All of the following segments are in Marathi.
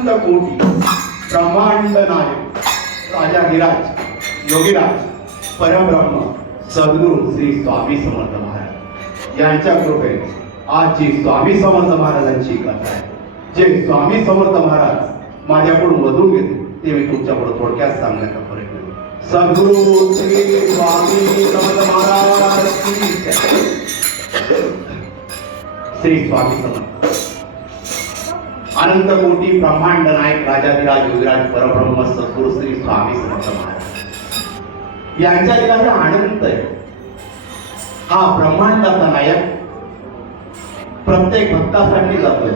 अनंत कोटी ब्रह्मांड नायक राजाधिराज योगीराज परब्रह्म सद्गुरु श्री स्वामी समर्थ महाराज यांच्या कृपेने आज जी स्वामी समर्थ महाराजांची कथा आहे, जे स्वामी समर्थ महाराज माझ्याकडून वधून घेते ते मी तुमच्याकडे थोडक्यात सांगण्याचा प्रयत्न करेन. सद्गुरु श्री स्वामी समर्थ महाराज की जय. श्री स्वामी समर्थ अनंत कोटी ब्रह्मांड नायक राजाधिराज योगीराज परब्रह्म सद्गुरु श्री स्वामी समर्थ महाराज यांच्या ठिकाणी अनंत आहे. हा ब्रह्मांडाचा नायक प्रत्येक भक्तासाठी जातोय.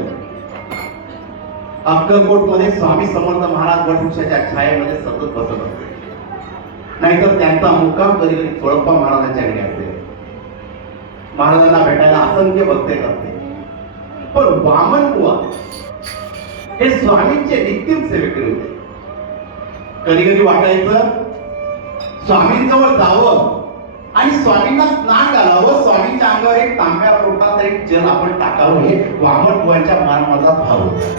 अक्कलकोट मध्ये स्वामी समर्थ महाराज वटवृक्षाच्या छायेमध्ये सतत बसत असते, नाहीतर त्यांचा मुक्काम कधी कधी चोळप्पा महाराजांच्या घरी असते. महाराजांना भेटायला असंख्य भक्त येत असते. पण वामन बुवा हे स्वामींचे नित्य सेवेकरी होते. कधी कधी वाटायचं स्वामींजवळ जावं आणि स्वामींना स्नान घालावं, स्वामींच्या अंगावर एक तांब्या लोटा तरी जल आपण टाकावं, हे वामन बुवांच्या मनामधला भाव होता.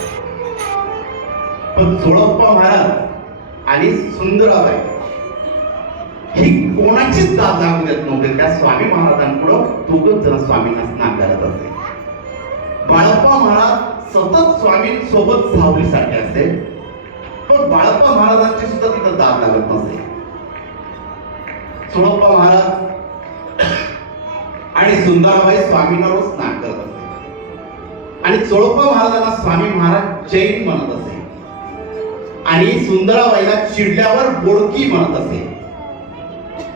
पण चोळप्पा महाराज आणि सुंदराबाई ही कोणाचीच दाद लागू देत नव्हते. त्या स्वामी महाराजांपुढं दोघच जण स्वामींना स्नान घालत असे. बाळप्पा महाराज सतत स्वामींसोबत सावलीसाठी असे, पण बाळप्पा महाराजांची सुद्धा तिथं दाद लागत नसे. चोळप्पा महाराज आणि सुंदराबाई स्वामींना रोज स्नान करत असे आणि चोळप्पा महाराजांना स्वामी महाराज जैन म्हणत असे आणि सुंदराबाईला चिडल्यावर बोडकी म्हणत असे.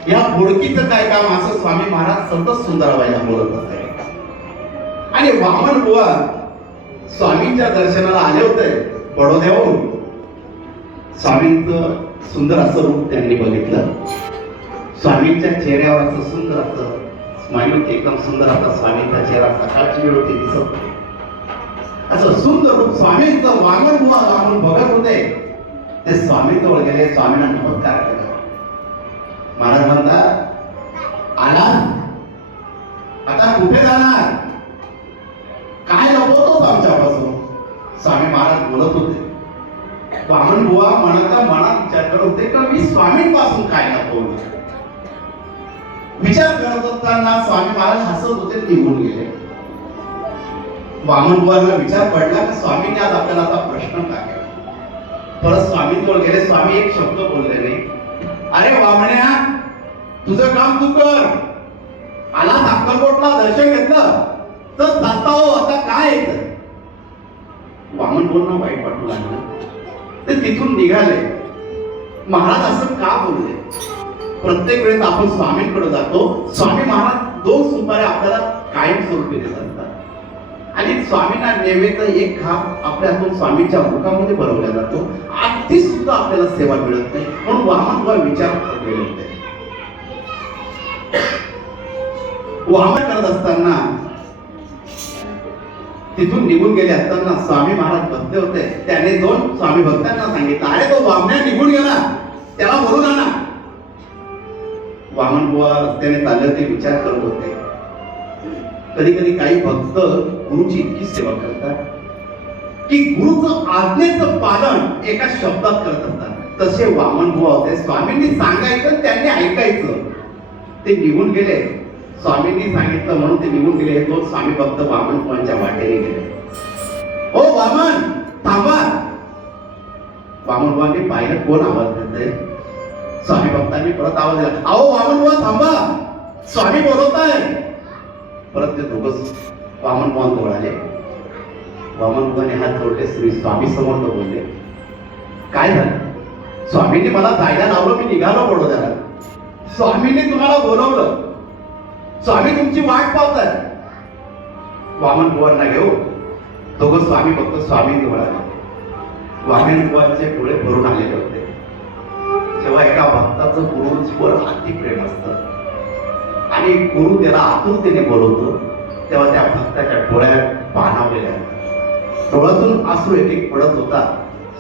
या बोडकीचं काय काम असं स्वामी महाराज सतत सुंदराबाईला बोलत असे. आणि वामन बुवा स्वामींच्या दर्शनाला आले होते बडोद्यावरून. स्वामींचं सुंदर असं रूप त्यांनी बघितलं. स्वामींच्या चेहऱ्यावर असं सुंदर असं स्माईल, एकदम सुंदर असा स्वामींचा चेहरा, सकाळची वेळ होती दिसत होती. असं सुंदर रूप स्वामींचं वामन बुवा आपण बघत होते. ते स्वामींजवळ गेले, स्वामींना नमस्कार केला. महाराज म्हणतात, आला आता कुठे जाणार, काय लपवतोस आमच्यापासून. स्वामी महाराज बोलत होते. वामन बुवा मनात विचार करत होते की मी स्वामींपासून काय लपवलं. विचार करत असताना स्वामी महाराज हसत होते, निघून गेले. वामन बुवांना विचार पडला की स्वामींनी आज आपल्याला आता प्रश्न टाकेल. परत स्वामींजवळ गेले. स्वामी एक शब्द बोलले नाही. अरे वामण्या, तुझं काम तू कर. आला अक्कलकोटला दर्शन घेतलं तर जाता हो, आता काय येत. वामन बोलणं वाईट वाटू लागलं. ते तिथून निघाले. महाराज असं का बोलले. प्रत्येक वेळेस आपण स्वामींकडे जातो, स्वामी महाराज 2 सुपाऱ्या आपल्याला कायम स्वरूपी देत असतात आणि स्वामींना नैवेद्य एक घास आपल्या हातून स्वामींच्या मुखामध्ये भरवला जातो. अगदी सुद्धा आपल्याला सेवा मिळत नाही. म्हणून वामन बुवा विचार केले होते. वामन करत असताना तिथून निघून गेले असताना स्वामी महाराज बसले होते. त्याने 2 स्वामी भक्तांना सांगितलं, अरे तो वामण्या निघून गेला, त्याला बोलून आणा. वामन बुवा रस्त्याने चालले होते, विचार करत होते. कधी कधी काही भक्त गुरुची इतकी सेवा करतात की गुरुचं आज्ञेचं पालन एका शब्दात करत असतात. तसे वामन बुवा होते. स्वामींनी सांगायचं, त्यांनी ऐकायचं. ते निघून गेले. स्वामींनी सांगितलं म्हणून ते निघून गेले. हे 2 स्वामी भक्त वामन बुवांच्या वाटेने गेले. ओ वामन, थांबा. वामन बुवांनी पाहिलं कोण आवाज देतंय. स्वामी भक्तांनी परत आवाज दिला, अहो वामन बुवा थांबा, स्वामी बोलवताय. परत ते दोघंच वामन बुवांजवळ आले. वामन बुवांनी हात जोडले. श्री स्वामी समर्थ बोलले, काय झालं. स्वामींनी मला जायला लावलं, मी निघालो बडोद्याला. स्वामींनी तुम्हाला बोलवलं, स्वामी तुमची वाट पाहताय. वामन बुवांना घेऊ. दोघं स्वामी भक्त स्वामींजवळ आले. वामन बुवांचे डोळे भरून आलेले होते. जेव्हा एका भक्ताचं गुरुवर अति प्रेम असतं आणि गुरु त्याला आतुरतेने बोलवतो, तेव्हा त्या भक्ताच्या डोळ्यात पाणावलेल्या असतात. डोळ्यातून अश्रू एक पडत होता.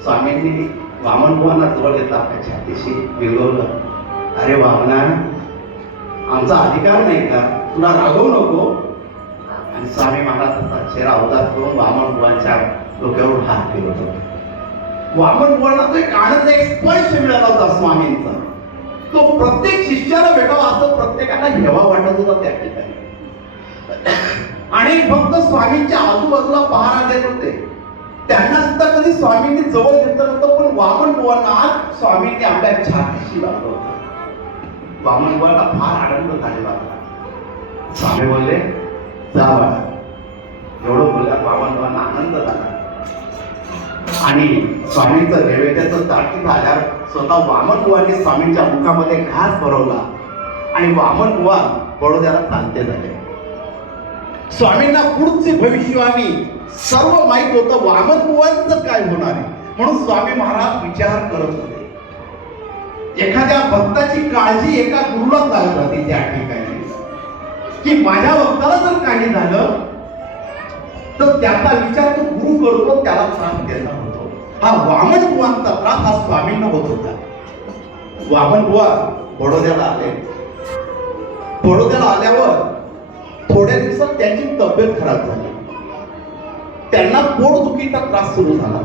स्वामींनी वामन बुवांना जवळ घेतला, आपल्या छातीशी विरघळलं. अरे वामना, आमचा अधिकार नाही का, तुला रागवू नको. आणि स्वामी महाराजांचा चेहरा उदास करून वामन बुवांच्या डोक्यावर हात फिरवत होते. वामन बुवांना तो एक आनंद, एक स्पर्श मिळाला होता स्वामींचा. तो प्रत्येक शिष्याला भेटावा असं प्रत्येकाला हेवा वाटत होता त्या ठिकाणी. आणि फक्त स्वामींच्या आजूबाजूला पहारा देत होते. त्यांना सुद्धा कधी स्वामींनी जवळ घेतलं नव्हतं, पण वामन बुवांना आज स्वामींनी आपल्या छातीशी लावलं होतं. वामन बुवांना फार आनंद झालेला होता. स्वामी बोलले, जा बाळा. एवढं बोलल्या वामन बुवांना आनंद झाला. आणि स्वामींचं नैवेद्याचं ताट झाल्यावर स्वतः वामन बुवांनी स्वामींच्या मुखामध्ये घास भरवला आणि वामन बुवा बडोद्याला चालते झाले. स्वामींना पुढचे भविष्यवाणी सर्व माहित होतं, वामन बुवांचं काय होणार आहे. म्हणून स्वामी महाराज विचार करत होते. एखाद्या भक्ताची काळजी एका गुरुला लागत होती त्या ठिकाणी, की माझ्या भक्ताला जर काही झालं तर त्याचा विचार तो गुरु करतो, त्याला त्रास देणार होतो. हा वामन बुवांचा त्रास हा स्वामींना होत होता. वामन बुवा बडोद्याला आले. बडोद्याला आल्यावर थोड्या दिवसात त्यांची तब्येत खराब झाली. त्यांना पोटदुखीचा त्रास सुरू झाला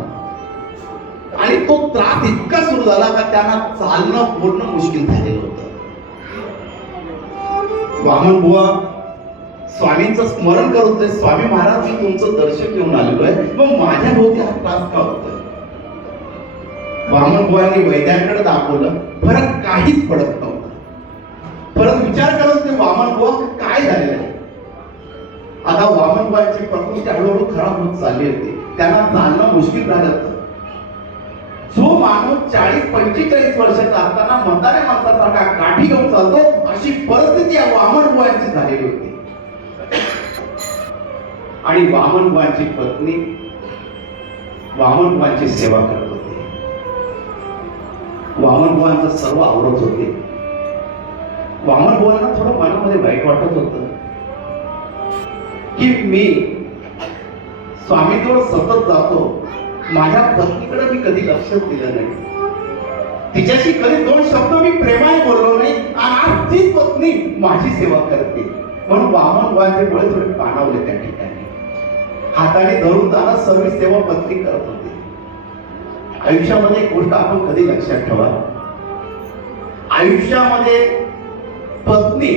आणि तो त्रास इतका सुरू झाला का त्यांना चालणं बोलणं मुश्किल झालेलं होतं. वामन बुवा स्वामींचं स्मरण करत होते, स्वामी महाराज मी तुमचं दर्शन घेऊन आलेलो आहे, मग माझ्या भोवती हा त्रास का होतोय. वामन बुवांनी वैद्यांकडे दाखवलं, फरक काहीच पडत नव्हता. परत विचार करत होते वामन बुवा काय झालेलं आहे. आता वामन बुवांची प्रकृती हळूहळू खराब होत चालली होती. त्यांना चालणं मुश्किल झालं होतं. जो माणूस 40-45 वर्षाचा असताना म्हाताऱ्या माणसासारखा काठी घेऊन चालतो, अशी परिस्थिती या वामन बुवांची झालेली होती. आणि वामन बुवांची पत्नी वामन बुवांची सेवा करत होती. वामन बुवांचं सर्व आवडत होते. वामन बुवांना थोडं मनामध्ये वाईट वाटत होतं की मी स्वामीजवळ सतत जातो, माझ्या पत्नीकडे मी कधी लक्ष दिलं नाही, तिच्याशी कधी 2 शब्द मी प्रेमाने बोललो नाही, आणि आज ती पत्नी माझी सेवा करते. म्हणून वामन बुवांचे डोळे थोडे पाणावले त्या ठिकाणी. हाताने धरून जाणं सर्व सेवा पत्नी करत होती. आयुष्यामध्ये एक गोष्ट आपण कधी लक्षात ठेवा, आयुष्यामध्ये पत्नी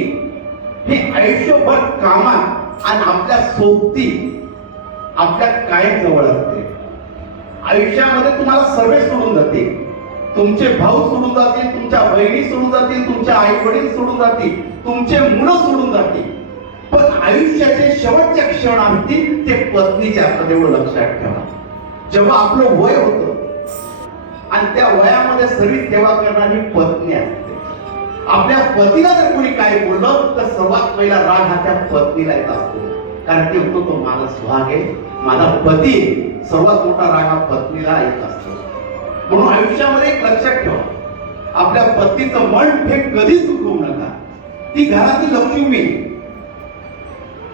ही आयुष्यभर कामात आणि आपल्या सोबती आपल्या कायम जवळ असते. आयुष्यामध्ये तुम्हाला सर्व सोडून जाते. तुमचे भाऊ सोडून जातील, तुमच्या बहिणी सोडून जातील, तुमच्या आई वडील सोडून जातील, तुमचे मुलं सोडून जातील, पण आयुष्याचे शेवटचे क्षण असतील ते पत्नीचे असतात. एवढं लक्षात ठेवा. जेव्हा आपलं वय होतं आणि त्या वयामध्ये सर्व सेवा करणारी पत्नी असते. आपल्या पतीला जर कोणी काय बोललं तर सर्वात पहिला राग हा त्या पत्नीला येत असतो, कारण ते होतो तो माझा सुहाग आहे, माझा पती. सर्वात मोठा राग हा पत्नीला येत असतो. म्हणून आयुष्यामध्ये एक लक्षात ठेवा, आपल्या पतीचं मन हे कधीच दुखवू नका. ती घरातील लक्ष्मी,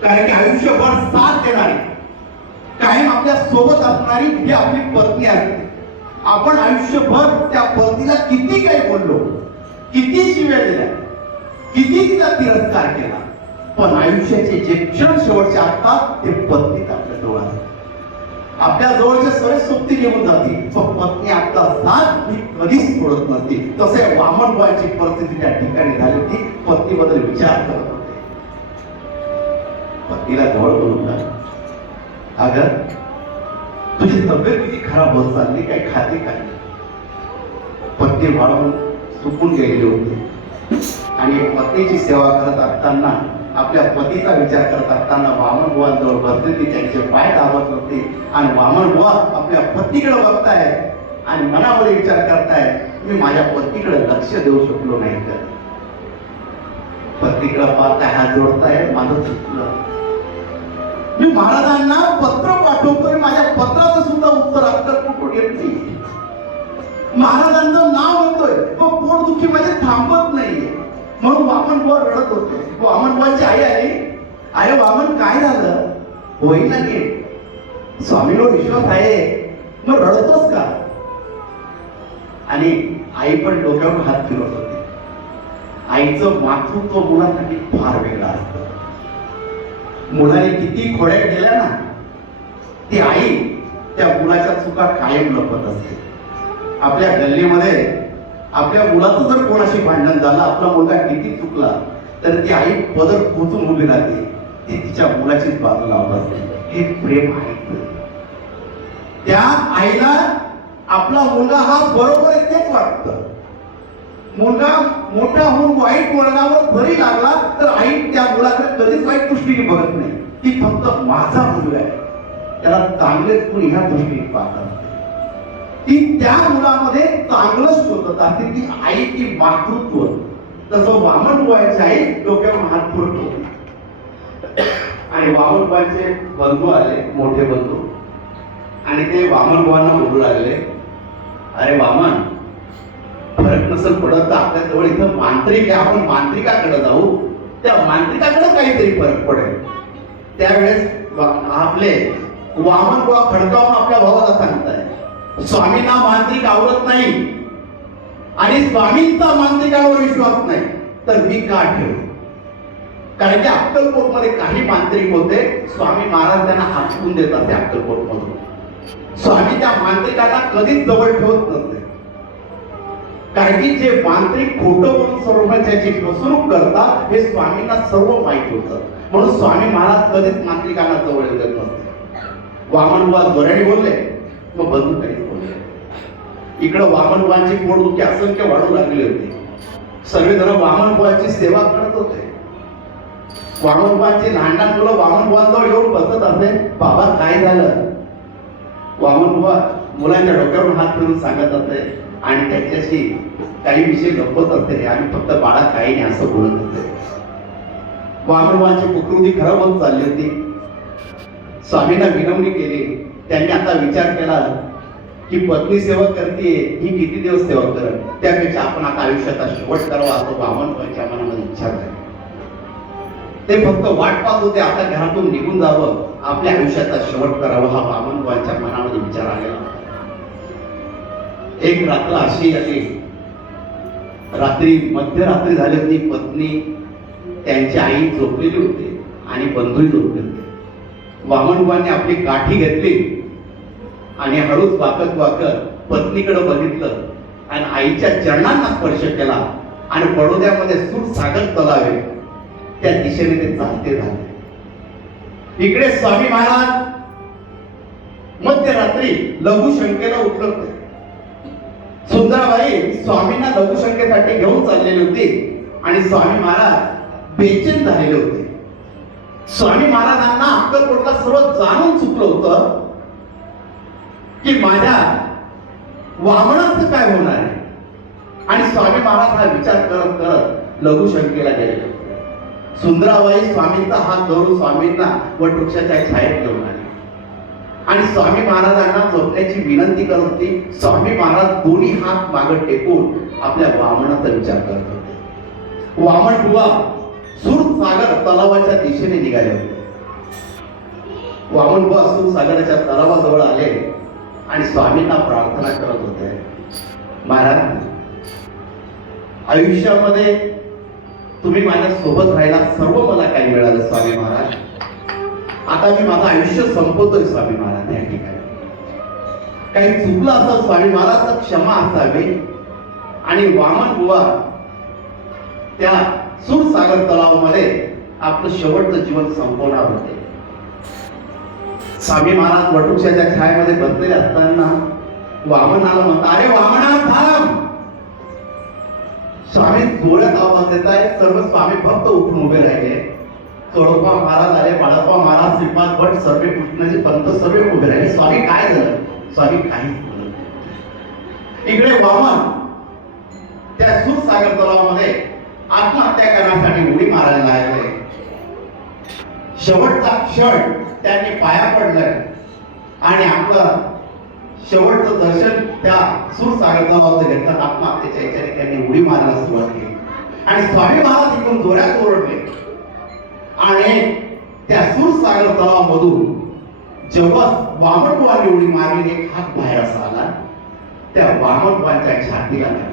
कारण की आयुष्यभर साथ देणारी, कायम आपल्या सोबत असणारी ही आपली पत्नी असते. आपण आयुष्यभर त्या पत्नीला किती काही बोललो, किती शिव्या दिल्या, किती तिला तिरस्कार केला, पण आयुष्याचे जे क्षण शेवटचे असतात ते पत्नीच आपल्या जवळ असतात. आपल्या जवळचे सर्व सोबती घेऊन जाते, पण पत्नी आपला साथ ही कधीच सोडत नसते. तसे वामन बुवांची परिस्थिती त्या ठिकाणी झाली होती. पत्नीबद्दल विचार करत होते. पत्नीला जवळ बोलून जा, अगं तुझी तब्येत किती खराब होत चालली, काय खाते काय. पत्नी वाळून सुकून गेलेली होती आणि पत्नीची सेवा करत असताना, आपल्या पतीचा विचार करत असताना वामन बुवांजवळ बसले ती, त्यांचे पाय दाबत होते आणि वामन बुवा आपल्या पत्नीकडे बघताय आणि मनामध्ये विचार करताय, मी माझ्या पत्नीकडे लक्ष देऊ शकलो नाही तर. पत्नीकडे पाहताय, हात जोडताय, माझं चुकलं, मी महाराजांना पत्र पाठवतोय, माझ्या पत्राचं सुद्धा उत्तर अक्कल कुठून येत नाही. महाराजांचं नाव होतोय, पण पोटदुखी माझे थांबत नाहीये. म्हणून वामन बुवा रडत होते. वामन बुवांची आई आली, अरे वामन काय झालं, होईल ना नीट, स्वामीवर विश्वास आहे, मग रडतोस का. आणि आई पण डोक्यावर हात फिरवत होती. आईचं मातृत्व मुलासाठी फार वेगळं असतं. मुलाने किती खोड्या केल्या ना, ती आई त्या मुलाच्या चुका कायम लपत असते. आपल्या गल्लीमध्ये आपल्या मुलाचं जर कोणाशी भांडण झालं, आपला मुलगा किती चुकला तर ती आई पदर पोचून उभी राहते, ती तिच्या मुलाचीच बाजू लावत असते. हे प्रेम आहे. त्या आईला आपला मुलगा हा बरोबर आहे तेच वाटतं. मुलगा मोठा होऊन वाईट वळणावर जरी लागला तर आई त्या मुलाकडे कधीच वाईट दृष्टीने बघत नाही. ती फक्त माझा मुलगा आहे, त्याला चांगलेच गुण ह्या दृष्टीने पाहतात. ती त्या मुलामध्ये चांगलं शोधत असते. ती आई, ती मातृत्व. तसं वामनबुवांची आई डोक्यावर हात ठेवत होती आणि वामनबुवांचे बंधू आले, मोठे बंधू, आणि ते वामनबुवांना बोलू लागले, अरे वामन, फरक नसेल पडत तर आपल्या जवळ इथं मांत्रिक आहे, आपण मांत्रिकाकडे जाऊ, त्या मांत्रिकाकडे काहीतरी फरक पडेल. त्यावेळेस आपले वामनबुवा खडकावून आपल्या भावाला सांगताय, स्वामींना मांत्रिक आवडत नाही आणि स्वामींचा मांत्रिकावर विश्वास नाही तर मी का ठेवू? कारण की अक्कलकोट मध्ये काही मांत्रिक होते, स्वामी महाराज त्यांना हातवून देत असे अक्कलकोट मधून. स्वामी त्या मांत्रिकांना कधीच जवळ ठेवत नसते, कारण की जे मांत्रिक खोटं बोलून सर्वांची फसवणूक करतात हे स्वामींना सर्व माहित होतं. म्हणून स्वामी महाराज कधीच मांत्रिकांना जवळ येत नसते. वामनबुवा जोराने बोलले, मग बंधू काही बोलले. इकडं वामनबुवांची पोटदुखी असंख्य वाढू लागली होती. सर्वजण वामनबुवांची सेवा करत होते. वामनबुवांची लहान लहान मुलं वामनबुवांजवळ येऊन बसत असे, बाबा काय झालं? वामनबुवा मुलांच्या डोक्यावर हात फिरून सांगत असते आणि त्याच्याशी काही विषय गप्पत असते. आम्ही फक्त बाळा काही नाही असं बोलत होते. वामनबुवांची प्रकृती खराब होत चालली होती. स्वामींना विनवणी केली. त्यांनी आता विचार केला की पत्नी सेवा करते, ही किती दिवस सेवा करत, त्यापेक्षा आपण आता आयुष्याचा शेवट करावा असं वामनबुवांच्या मनामध्ये इच्छा झाली. ते फक्त वाट पाहत होते, आता घरातून निघून जावं, आपल्या आयुष्याचा शेवट करावा हा वामनबुवांच्या मनामध्ये विचार आलेला. एक रात्र अशी आली, रात्री मध्यरात्री झाली होती. पत्नी, त्यांची आई झोपलेली होती आणि बंधूही झोपले होते. वामनबुवांनी आपली काठी घेतली आणि हळूच वाकत वाकत पत्नीकडे बघितलं आणि आईच्या चरणांना स्पर्श केला आणि बडोद्यामध्ये सूरसागर तलाव आहे त्या दिशेने ते चालते झाले. इकडे स्वामी महाराज मध्यरात्री लघुशंकेला उठले होते. सुंदराबाई स्वामींना लघुशंकेसाठी घेऊन चाललेली होती आणि स्वामी महाराज बेचैन झालेले होते. स्वामी महाराजांना अक्कलकोटला सर्व जाणून चुकलं होतं की माझ्या वामनाचं काय होणार आहे. आणि स्वामी महाराज हा विचार करत करत लघुशंकेला गेले. सुंदराबाई स्वामींचा हात धरून स्वामींना वटवृक्षाच्या छायेत घेऊन आले आणि स्वामी महाराजांना झोपण्याची विनंती करत होती. स्वामी महाराज दोन्ही हात मागे टेकून आपल्या वामनाचा विचार करत होते. वामनबुवा सूरसागर तलावाच्या दिशेने निघाले होते. वामनबुवा सूरसागराच्या तलावाजवळ आले आणि स्वामींना प्रार्थना करत होते, महाराज, आयुष्यामध्ये तुम्ही माझ्या सोबत राहायला सर्व मला काही मिळालं स्वामी महाराज. आता मी माझं आयुष्य संपवतोय स्वामी महाराज. या ठिकाणी काही चुकलं असं स्वामी महाराज क्षमा असावी. आणि वामनबुवा त्या सूरसागर तलावामध्ये आपलं शेवटचं जीवन संपवणार होते. स्वामी महाराज वटवृक्षाच्या छायेमध्ये बसलेले असताना वामनाला म्हणतात, अरे वामना थांब. स्वामी जोरात आवाज देत आहे. सर्व स्वामी फक्त उठून उभे राहिले. चोळप्पा महाराज आले, बाळप्पा महाराज, श्रीपाद भट, सर्व कृष्णाजी पंत सर्व उभे राहिले. स्वामी काय झालं? स्वामी काहीच बोलत. इकडे वामन त्या सूरसागर तलावामध्ये आत्महत्या करण्यासाठी उडी मारायला लागले. शेवटचा क्षण त्यांनी पाया पडलाय आणि आपलं शेवटचं दर्शन त्या सूरसागर तलावाचं घेतलं. आत्महत्येच्या इच्छेने त्यांनी उडी मारायला सुरुवात केली आणि स्वामी महाराज इकडून जोरात ओरडले आणि त्या सूरसागर तलावामधून जेव्हा वामनबुवांनी उडी मारली, एक हात बाहेर असा आला, त्या वामनबुवांच्या छातीला लागला.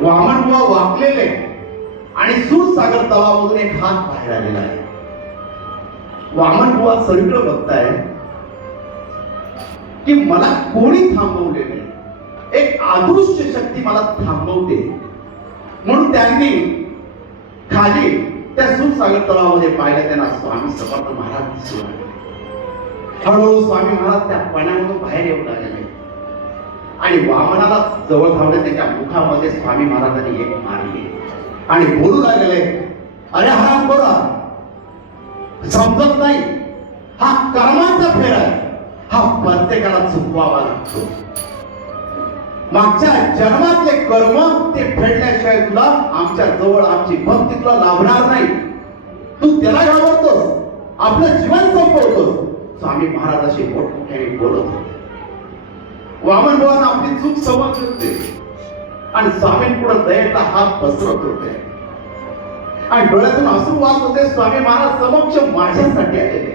वामनबुवा वाकलेले आणि सूरसागर तलावामधून एक हात बाहेर आलेला आहे. वामनबुवा सगळीकडे बघताय की मला कोणी थांबवले नाही. एक अदृश्य शक्ती मला थांबवते. म्हणून त्यांनी खाली त्या सूरसागर तलावामध्ये पाहिलं. त्यांना स्वामी समर्थ महाराज दिसू लागले. हळूहळू स्वामी महाराज त्या पाण्यामधून बाहेर येऊ लागले आणि वामनाला जवळ धावले. त्याच्या मुखामध्ये स्वामी महाराजांनी एक मारली आणि बोलू लागले, अरे हरामखोरा, समजत नाही, हा कर्माचा फेर आहे, हा प्रत्येकाला चुकवावा लागतो. मागच्या जन्मातले कर्म ते फेडल्याशिवाय तुला आमच्या जवळ आमची भक्ती तुला लाभणार नाही. तू त्याला घाबरतोस, आपलं जीवन संपवतोस. स्वामी महाराज असे मोठमोठ्याने बोलत होते. वामन बुवांना आपली चूक समजली होती आणि स्वामींपुढे दयेचा हात पसरत होते आणि डोळ्यातून अश्रू वाहत होते. स्वामी महाराज समक्ष माझ्यासाठी आलेले.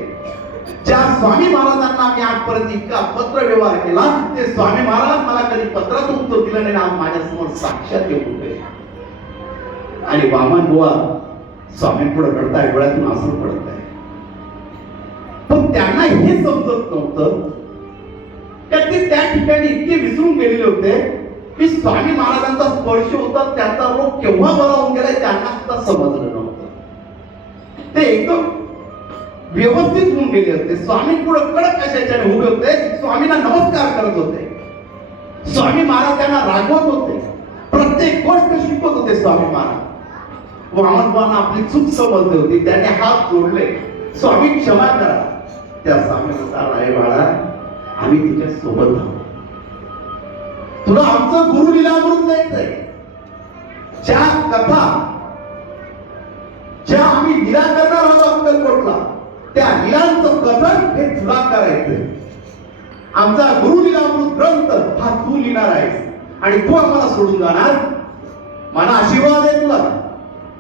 ज्या स्वामी महाराजांना मी आजपर्यंत इतका पत्र व्यवहार केला, ते स्वामी महाराज मला कधी पत्राचं उत्तर दिलं नाही, आज माझ्यासमोर साक्षात येऊन उभे. आणि वामन बुवा स्वामींपुढे रडताय, डोळ्यातून अश्रू पडत आहे. पण त्यांना हे समजत नव्हतं का ते त्या ठिकाणी इतके विसरून गेलेले होते की स्वामी महाराजांचा स्पर्श होता, त्यांचा रोग केव्हा बरा होऊन गेलाय त्यांना सुद्धा समजलं नव्हतं. ते एकदम व्यवस्थित होऊन गेले होते. स्वामी पुढे कडक कशाच्याने उभे होते, स्वामींना नमस्कार करत होते. स्वामी महाराज त्यांना रागवत होते, प्रत्येक गोष्ट शिकवत होते स्वामी महाराज. वामनबाबांना आपली चूक समजली होती. त्यांनी हात जोडले, स्वामी क्षमा करा. त्या स्वामी म्हणतात, अरे बाळा, आम्ही तुझ्या सोबत आहोत. तुला आमचं गुरु लीलामृत द्यायचंय. ज्या कथा ज्या आम्ही लीला करणार आहोत अक्कलकोटला, त्या लीलांचं कथन हे तुला करायचंय. आमचा गुरु लीलामृत ग्रंथ हा तू लिहिणार आहेस आणि तू आम्हाला सोडून जाणार. मला आशीर्वाद आहे तुला.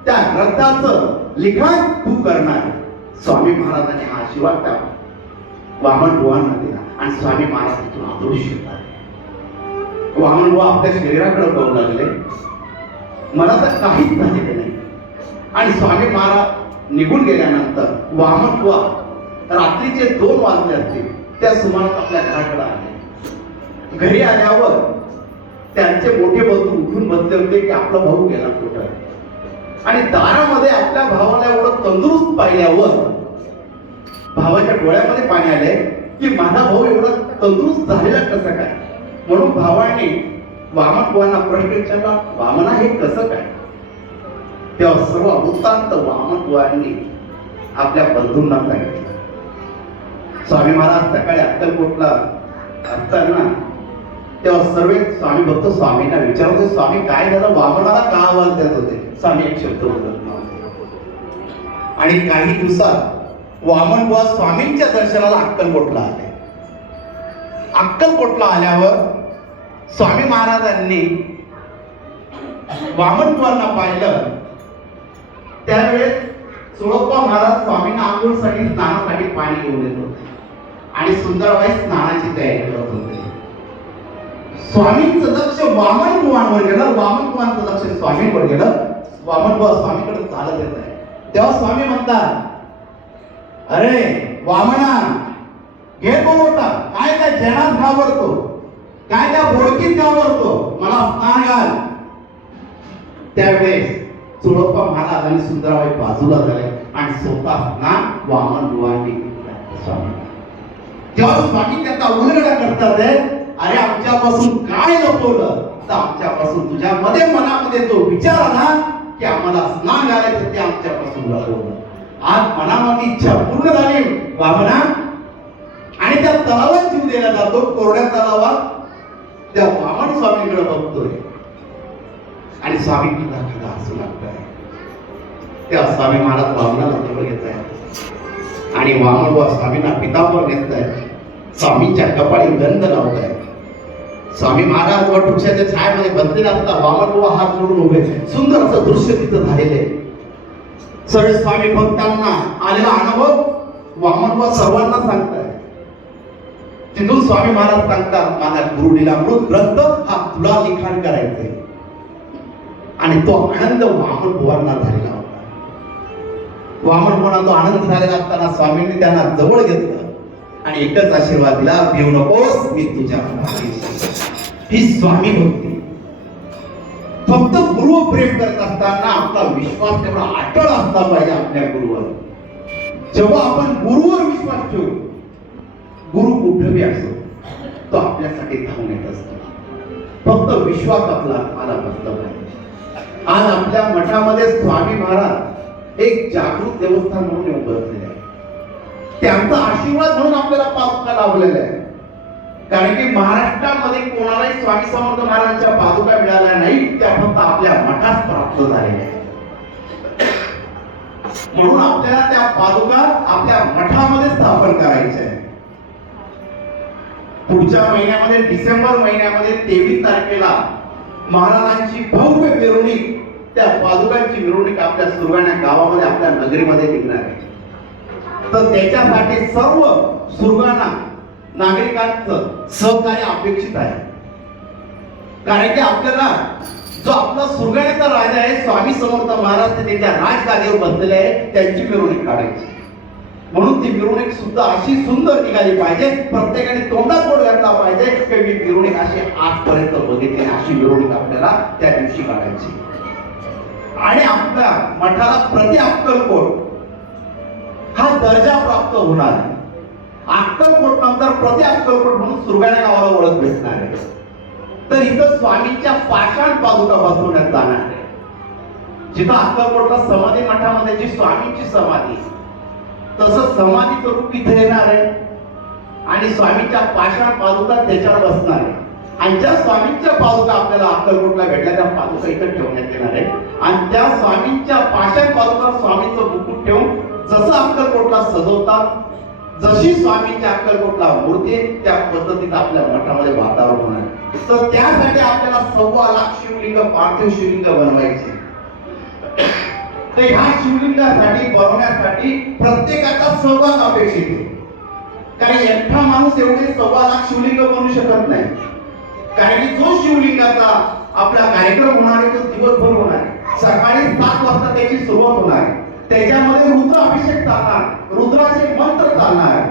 त्या ग्रंथाचं लिखाण तू करणार. स्वामी महाराजांनी हा आशीर्वाद त्या वामन बुवांना दिला आणि स्वामी महाराज तिथून अदृश्य झाले. वामन बुवा आपल्या शरीराकडे पाहू लागले. मला तर काहीच झालेलं नाही. आणि स्वामी महाराज निघून गेल्यानंतर वामन बुवा रात्रीचे 2 वाजले असतील त्या सुमारास आपल्या घराकडे आले. घरी आल्यावर त्यांचे मोठे बंधू उठून बसले होते की आपला भाऊ गेला कुठं. आणि दारामध्ये आपल्या भावाला एवढं तंदुरुस्त पाहिल्यावर भावाच्या डोळ्यामध्ये पाणी आले की माझा भाऊ एवढा तंदुरुस्त झालेला कसं काय. म्हणून भावाने वामन बुवांना प्रश्न विचारला, वामना हे कसं काय. तेव्हा सर्व वृत्तांत वामन बुवांनी आपल्या बंधूंना सांगितलं. स्वामी महाराज सकाळी अक्कलकोटला असताना तेव्हा सर्व स्वामी भक्त स्वामींना विचारत होते, स्वामी काय झालं, वामनाला का आवाज देत होते. स्वामी एक शब्द बोलत नव्हते. आणि काही दिवसात वामन बुवा स्वामींच्या दर्शनाला अक्कलकोटला आले. अक्कलकोटला आल्यावर स्वामी महाराजांनी वामन बुवांना पाहिलं. त्यावेळेस सोळप्पा महाराज स्वामींना आंघोळीसाठी स्नानासाठी पाणी घेऊन येत होते आणि सुंदरबाई स्नानाची तयारी करत होते. स्वामींचं लक्ष वामन बुवांवर गेलं, वामन बुवांचं लक्ष स्वामींवर गेलं. वामन बुवा स्वामीकडे चालत येत आहे. तेव्हा स्वामी म्हणतात, अरे वामना, घे बोलवता, काय त्या जनात घाबरतो, काय त्या बोडकीत घाबरतो, मला स्नान घाल. त्यावेळेस सोळप्पा महाराज आणि सुंदराबाई बाजूला झाले आणि स्वतः स्नान वामन बुवांनी स्वामी. तेव्हा स्वामी त्याचा उलगडा करतात, अरे आमच्यापासून काय लपवलं, तर आमच्यापासून तुझ्यामध्ये मनामध्ये जो विचार आला की आम्हाला स्नान घालायचं ते आमच्यापासून लपवलं. आज मनामध्ये इच्छा पूर्ण झाली वामना. आणि त्या तलावात जीव दिला जातो, कोरड्या तलावात. त्या वामन स्वामींकडे बघतोय आणि स्वामी खिदा हसू लागताय. तेव्हा स्वामी महाराज वामनाला जवळ घेत आहेत आणि वामन बुवा स्वामींना पितांबर नेत आहेत. स्वामींच्या कपाळी गंध लावत आहेत. स्वामी महाराज वटवृक्षाच्या छायेमध्ये बसलेले असता वामन बुवा हात जोडून उभे. सुंदर असं दृश्य तिथं झालेले. सर्व स्वामी भक्तांना आलेला अनुभव वामन बुवा सर्वांना सांगताय. तिथून स्वामी महाराज सांगतात, माझा गुरु लीलामृत ग्रंथ हा तुला लिखाण करायचंय. आणि तो आनंद वामन बुवांना झालेला होता. वामन बुवांना तो आनंद झालेला असताना स्वामींनी त्यांना जवळ घेतलं आणि एकच आशीर्वाद दिला, भिवू नकोस, मी तुझ्या ही स्वामी भक्ती. फक्त गुरु प्रेम करत असताना आपला विश्वास तेवढा अटळ असला पाहिजे आपल्या गुरुवर. जेव्हा आपण गुरुवर विश्वास ठेवू, गुरु कुठेही असो तो आपल्यासाठी धावून येत असतो. फक्त विश्वास आपला आला बसला पाहिजे. आज आपल्या मठामध्ये स्वामी महाराज एक जागृत देवस्थान म्हणून येऊन बसलेले आहे. त्यांचा आशीर्वाद म्हणून आपल्याला पादुका लाभलेला आहे. कारण की महाराष्ट्रामध्ये कोणालाही स्वामी समर्थ महाराजांच्या पादुका मिळाल्या नाही, त्या फक्त आपल्या मठात प्राप्त झालेल्या आहेत. म्हणून आपल्याला त्या पादुका आपल्या मठामध्ये स्थापन करायच्या आहे. पुढच्या महिन्यामध्ये डिसेंबर महिन्यामध्ये 23 तारखेला महाराजांची भव्य मिरवणूक, त्या पादुकांची मिरवणूक आपल्या सुरगाणा गावामध्ये आपल्या नगरीमध्ये निघणार आहे. तर त्याच्यासाठी सर्व सुरगाणा नागरिकांचं सहकार्य अपेक्षित आहे. कारण की आपल्याला जो आपला सुरगाण्याचा राजा आहे स्वामी समर्थ महाराज ते त्यांच्या राजगादीवर बसलेले आहे, त्यांची मिरवणूक काढायची. म्हणून ती मिरवणूक सुद्धा अशी सुंदर निघाली पाहिजे. प्रत्येकाने तोंडात बोट घातला पाहिजे की मी मिरवणूक अशी आजपर्यंत बघितली, अशी मिरवणूक आपल्याला त्या दिवशी काढायची. आणि आपल्या मठाला प्रति अक्कलकोट हा दर्जा प्राप्त होणार आहे. अक्कलकोट नंतर प्रति अक्कलकोट म्हणून सुरगाणा गावाला ओळख भेटणार आहे. तर इथं स्वामींच्या पाषाण पादुका बसवण्यात जाणार आहे. जिथं अक्कलकोटला समाधी मठामध्ये जी स्वामींची समाधी, तसं समाधीचं रूप इथे येणार आहे आणि स्वामींच्या पाषाण पादुका त्याच्यावर बसणार आहे. आणि ज्या स्वामींच्या पादुका आपल्याला अक्कलकोटला भेटल्या त्या पादुका इथं ठेवण्यात येणार आहे. आणि त्या स्वामींच्या पाषाण पादुका स्वामींचं मुकुट ठेवून जसं अक्कलकोटला सजवतात, जशी स्वामींच्या अक्कलकोटला मूर्ती त्या पद्धतीत आपल्या मठामध्ये वातावरण होणार. तर त्यासाठी आपल्याला 1.25 लाख शिवलिंग, पार्थिव शिवलिंग बनवायचे. तर ह्या शिवलिंगासाठी बनवण्यासाठी प्रत्येकाचा सहभाग अपेक्षित आहे. कारण एकटा माणूस एवढे 1.25 लाख शिवलिंग बनवू शकत नाही. कारण की जो शिवलिंगाचा आपला कार्यक्रम होणार आहे तो दिवसभर होणार आहे. सकाळी 7 वाजता त्याची सुरुवात होणार आहे. त्याच्यामध्ये रुद्राभिषेक चालणार, रुद्राचे मंत्र चालणार.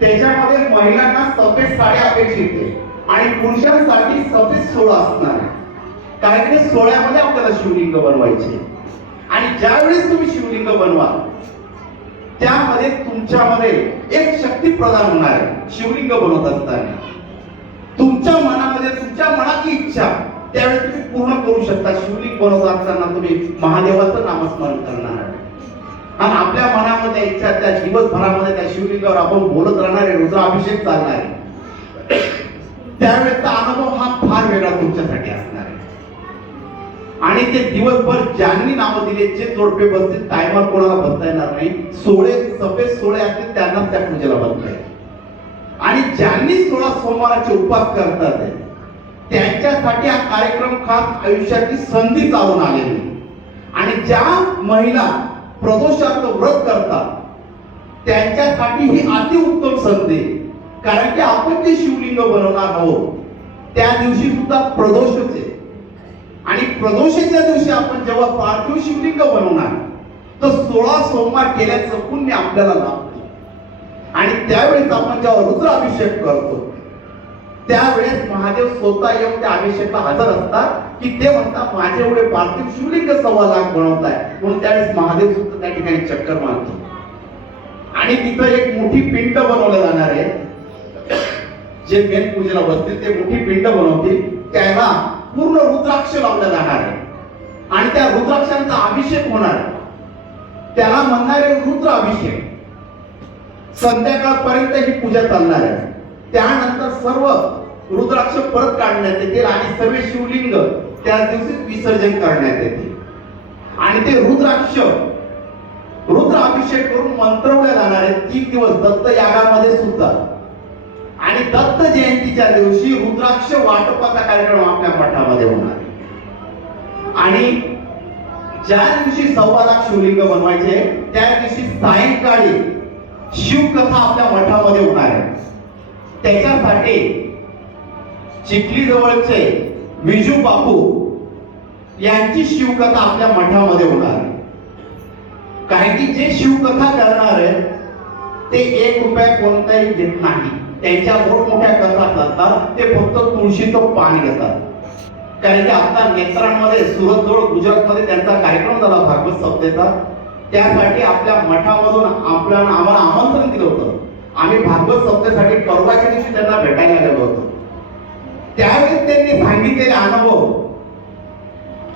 त्याच्यामध्ये महिलांना सफेद साडी अपेक्षित आहे आणि पुरुषांसाठी सफेद सोळा असणार आहे. कारण की सोळ्यामध्ये आपल्याला शिवलिंग बनवायचे. आणि ज्यावेळेस तुम्ही शिवलिंग बनवा त्यामध्ये तुमच्यामध्ये एक शक्ती प्रदान होणार आहे. शिवलिंग बनवत असताना तुमच्या मनामध्ये तुमच्या मनाची इच्छा त्यावेळेस तुम्ही पूर्ण करू शकता. शिवलिंग बनवत असताना तुम्ही महादेवाचं नामस्मरण करणार आहे आणि आपल्या मनामध्ये इच्छा त्या दिवसभरामध्ये त्या शिवलिंगावर आपण बोलत राहणार आहे, रुद्राभिषेक चालणार आहे. त्यावेळेचा अनुभव हा फार वेगळा तुमच्यासाठी असणार आहे. आणि ते दिवसभर ज्यांनी नावं दिले, जे जोडपे बसतील, टायमर कोणाला बसता येणार नाही. सफेद सोळे असतील त्यांनाच त्या पूजेला बसता येईल. आणि ज्यांनी 16 सोमवाराचे उपवास करतात त्यांच्यासाठी हा कार्यक्रम खास आयुष्याची संधी चालून आलेली. आणि ज्या महिला प्रदोषाचं व्रत करतात त्यांच्यासाठी ही अतिउत्तम संधी. कारण की आपण जे शिवलिंग बनवणार आहोत त्या दिवशी सुद्धा प्रदोषच आहे. आणि प्रदोषाच्या दिवशी आपण जेव्हा पार्थिव शिवलिंग बनवणार तर 16 सोमवार केल्याचं पुण्य आपल्याला लाभतं. आणि त्यावेळेस आपण जेव्हा रुद्राभिषेक करतो त्यावेळेस महादेव स्वतः येऊन त्या अभिषेकाला हजर असतात. की ते म्हणतात माझे एवढे पार्थिव शिवलिंग 1.25 लाख बनवताय. म्हणून त्यावेळेस महादेव सुद्धा त्या ठिकाणी चक्कर मारतो. आणि तिथं एक मोठी पिंड बनवलं जाणार आहे. जे मेन पूजेला बसतील ते मोठी पिंड बनवतील. त्याला पूर्ण रुद्राक्ष लावलं जाणार आहे आणि त्या रुद्राक्षांचा अभिषेक होणार आहे. त्याला म्हणणार आहे रुद्राभिषेक. संध्याकाळपर्यंत ही पूजा चालणार आहे. त्यानंतर सर्व रुद्राक्ष परत काढण्यात येतील आणि सर्व शिवलिंग त्या दिवशी विसर्जन करण्यात येतील. आणि ते रुद्र अभिषेक करून मंत्रवले जाणार आहेत 3 दिवस दत्त यागामध्ये सुद्धा. आणि दत्त जयंतीच्या दिवशी रुद्राक्ष वाटपाचा कार्यक्रम आपल्या मठामध्ये होणार आहे. आणि ज्या दिवशी 1.25 लाख शिवलिंग बनवायचे त्या दिवशी सायंकाळी शिवकथा आपल्या मठामध्ये होणार आहे. त्याच्यासाठी चिखली जवळचे विजू बापू यांची शिवकथा आपल्या मठामध्ये होणार आहे. कारण की जे शिवकथा करणार आहे ते 1 रुपया कोणताही घेत नाही. त्यांच्या मोठमोठ्या कथा चालतात, ते फक्त तुळशीचं पान घेतात. कारण की आता नेत्रांमध्ये सुरत जवळ गुजरातमध्ये त्यांचा कार्यक्रम झाला भागवत सप्ताहाचा. त्यासाठी आपल्या मठामधून आम्हाला आमंत्रण दिलं होतं. आम्ही भागवत सप्ताहासाठी परवाच्या दिवशी त्यांना भेटायला गेलो होतो. त्यावेळेस त्यांनी सांगितलेले अनुभव,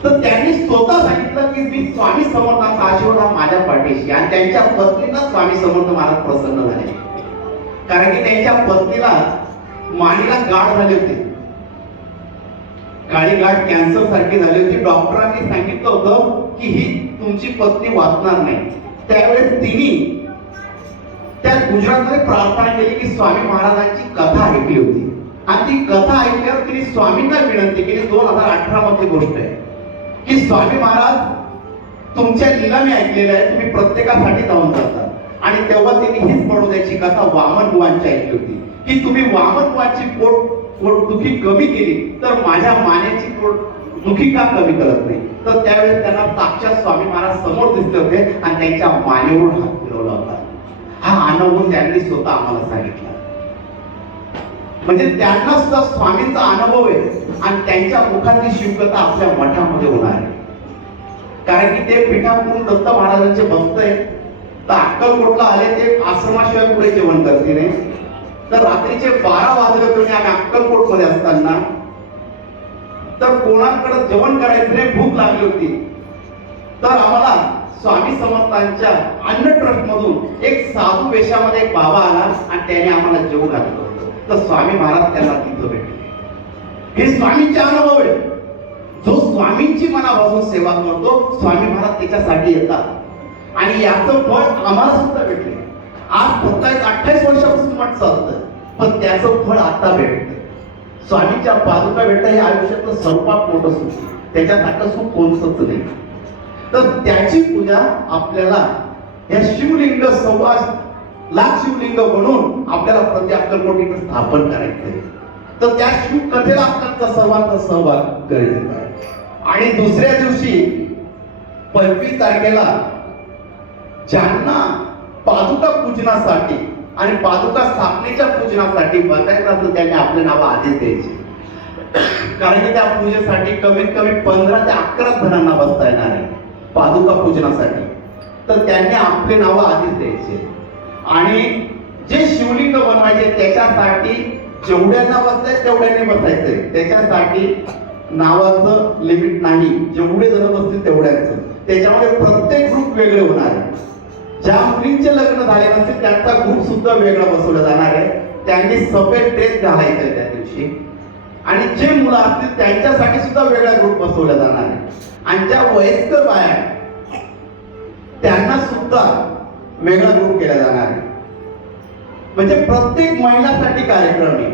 तर त्यांनी स्वतः सांगितलं की मी स्वामी समर्थांचा आशीर्वाद हा माझ्या पाठीशी, आणि त्यांच्या पत्नीला स्वामी समर्थ महाराज प्रसन्न झाले. कारण की त्यांच्या पत्नीला मानेला गाठ झाली होती, काळी गाठ कॅन्सर सारखी झाली होती. डॉक्टरांनी सांगितलं होतं की ही तुमची पत्नी वाचणार नाही. त्यावेळेस तिने त्या गुजरातमध्ये प्रार्थना केली की स्वामी महाराजांची कथा ऐकली होती, आणि ती कथा ऐकल्यावर तिने स्वामींना विनंती केली. 2018 मध्ये गोष्ट आहे की स्वामी महाराज तुमच्या लीला मी ऐकलेल्या आहे, तुम्ही प्रत्येकासाठी जाऊन जाता. आणि तेव्हा तिने हीच बडोद्याची कथा वामन बुवांची ऐकली होती की तुम्ही वामन बुवांची पोटदुखी कमी केली तर माझ्या मानेची पोटदुखी का कमी करत नाही. तर त्यावेळेस त्यांना साक्षात स्वामी महाराज समोर दिसले होते आणि त्यांच्या मानेवरून हात फिरवला होता. हा अनुभव त्यांनी स्वतः आम्हाला सांगितला. म्हणजे त्यांना सुद्धा स्वामींचा अनुभव आहे, आणि त्यांच्या मुखातली शिवकथा आपल्या मठामध्ये होणार आहे. कारण की ते पीठापूरून दत्त महाराजांचे भक्त आहेत. तर अक्कलकोटला आले, ते आश्रमाशिवाय पुढे जेवण करते नाही. तर रात्रीचे 12 वाजले होते आम्ही अक्कलकोट मध्ये असताना. तर कोणाकडे जेवण करायचं नाही, भूक लागली होती. तर आम्हाला स्वामी समर्थांच्या अन्न ट्रस्ट मधून एक साधू वेशामध्ये एक बाबा आला, आणि त्याने आम्हाला जेवू घातलं होतं. तर स्वामी महाराज त्यांना तिथं भेटले. हे स्वामींचे अनुभव आहे. जो स्वामींची मनापासून सेवा करतो, स्वामी महाराज त्याच्यासाठी येतात, आणि याचं फळ आम्हाला सुद्धा भेटले. आज 28 वर्षापासून मठ चालतं, पण त्याचं फळ आता भेटतं. स्वामींच्या पादुका भेटतं हे आयुष्यातलं सर्वात मोठं सुख. त्याच्यासारखं सुख कोणतंच नाही. तर त्याची पूजा आपल्याला या शिवलिंग 1.25 लाख शिवलिंग बनवून आपल्याला प्रति अक्कलकोट स्थापन करायचंय. तर त्या शिवकथेला आपल्याला सर्वांचा सहभाग गरजेचा आहे. आणि दुसऱ्या दिवशी 25 तारखेला ज्यांना पादुका पूजनासाठी आणि पादुका स्थापनेच्या पूजनासाठी बसायचं असेल त्यांनी आपले नाव आधीच द्यायचे. कारण की त्या पूजेसाठी कमीत कमी 15 ते 11 जणांना बसता येणार आहे पादुका पूजनासाठी. तर त्यांनी आपले नाव आधीच द्यायचे. आणि जे शिवलिंग बनवायचे त्याच्यासाठी जेवढ्यांना बसताय तेवढ्यांनी बसायचंय. त्याच्यासाठी नावाचं लिमिट नाही, जेवढे जण बसतील तेवढ्यांचं. त्याच्यामध्ये प्रत्येक ग्रुप वेगळे होणार आहे. ज्या मुलींचे लग्न झाले नसतील त्यांचा ग्रुप सुद्धा वेगळा बसवला जाणार आहे. त्यांनी सफेद ड्रेस घालायचा आहे त्या दिवशी. आणि जे मुलं असतील त्यांच्यासाठी सुद्धा वेगळा ग्रुप बसवला जाणार आहे. आणि ज्या वयस्कर बाया त्यांना सुद्धा वेगळा ग्रुप केला जाणार आहे. म्हणजे प्रत्येक महिलासाठी कार्यक्रम आहे.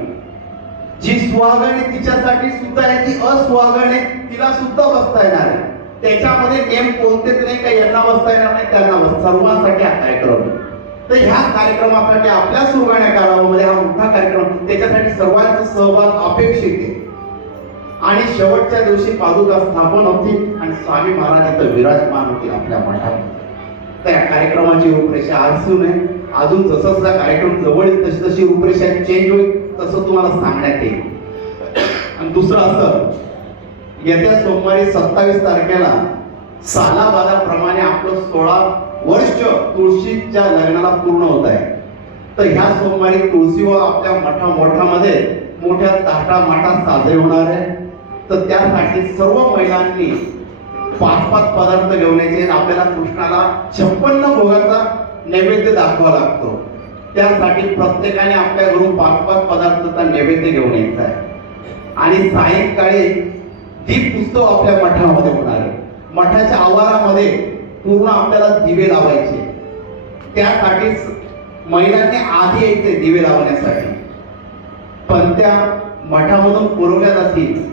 जी सुहागण तिच्यासाठी सुद्धा आहे, ती असुहागण तिला सुद्धा बसता येणार आहे. त्याच्यामध्ये नेम कोणतेच नाही, काही यांना बसता येणार नाही त्यांना सर्वांसाठी हा कार्यक्रम. तर ह्या कार्यक्रमासाठी आपल्या सुरगाण्या काळामध्ये हा मोठा कार्यक्रम, त्याच्यासाठी सर्वांचा सहभाग अपेक्षित आहे. आणि शेवटच्या दिवशी पादुका स्थापन होतील आणि स्वामी महाराज इथं विराजमान होतील आपल्या मठात. तर या कार्यक्रमाची रूपरेषा अजून आहे. अजून जसं जसा कार्यक्रम जवळ येईल तशी तशी रूपरेषा चेंज होईल, तसं तुम्हाला सांगण्यात येईल. आणि दुसरं असं, येत्या सोमवारी 27 तारखेला सालाबादाप्रमाणे आपलं 16 वर्ष तुळशीच्या लग्नाला पूर्ण होत आहे. तर ह्या सोमवारी तुळशीवर आपल्या मोठामध्ये मोठ्या ताटामाटात साजरे होणार आहे. तर त्यासाठी सर्व महिलांनी 5-5 पदार्थ घेऊन यायचे. आपल्याला कृष्णाला 56 भोगाचा नैवेद्य दाखवा लागतो. त्यासाठी प्रत्येकाने आपल्या घरून 5-5 पदार्थाचा नैवेद्य घेऊन यायचा आहे. आणि सायंकाळी दीप उत्सव आपल्या मठामध्ये होणार आहे. मठाच्या आवारामध्ये पूर्ण आपल्याला दिवे लावायचे. त्यासाठी महिलांनी आधी यायचे दिवे लावण्यासाठी. पण त्या मठामधून पुरवल्या जातील.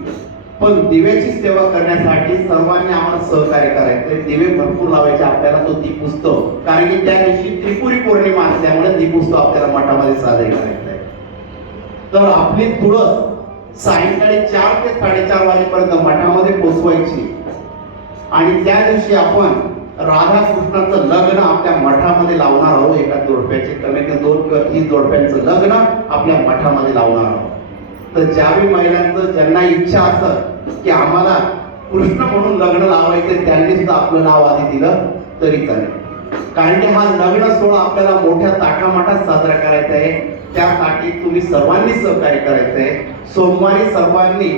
पण दिव्याची सेवा करण्यासाठी सर्वांनी आम्हाला सहकार्य करायचे. दिवे भरपूर लावायचे आपल्याला तो दीपोत्सव. कारण की त्या दिवशी त्रिपुरी पौर्णिमा असल्यामुळे दीपोत्सव आपल्याला मठामध्ये साजरे करायचा आहे. तर आपली तुळस सायंकाळी 4 ते 4:30 वाजेपर्यंत मठामध्ये पोचवायची. आणि त्या दिवशी आपण राधाकृष्णाचं लग्न आपल्या मठामध्ये लावणार आहोत. एका जोडप्याचे कमी 2 किंवा 3 जोडप्यांचं लग्न आपल्या मठामध्ये लावणार आहोत. तर ज्यावेळी महिलांचं ज्यांना इच्छा असत की आम्हाला कृष्ण म्हणून लग्न लावायचे, त्यांनी सुद्धा आपलं नाव आधी दिलं तरी चालेल. कारण की हा लग्न सोहळा आपल्याला मोठ्या ताठामाठात साजरा करायचा आहे. त्यासाठी तुम्ही सर्वांनी सहकार्य करायचं आहे. सोमवारी सर्वांनी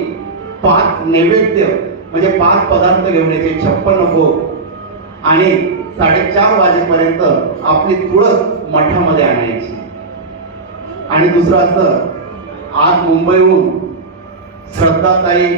5 नैवेद्य म्हणजे 5 पदार्थ घेऊन यायचे, 56 भोग, आणि 4:30 वाजेपर्यंत आपली तुळस मठामध्ये आणायची. आणि दुसरं असं, आज मुंबईहून श्रद्धाताई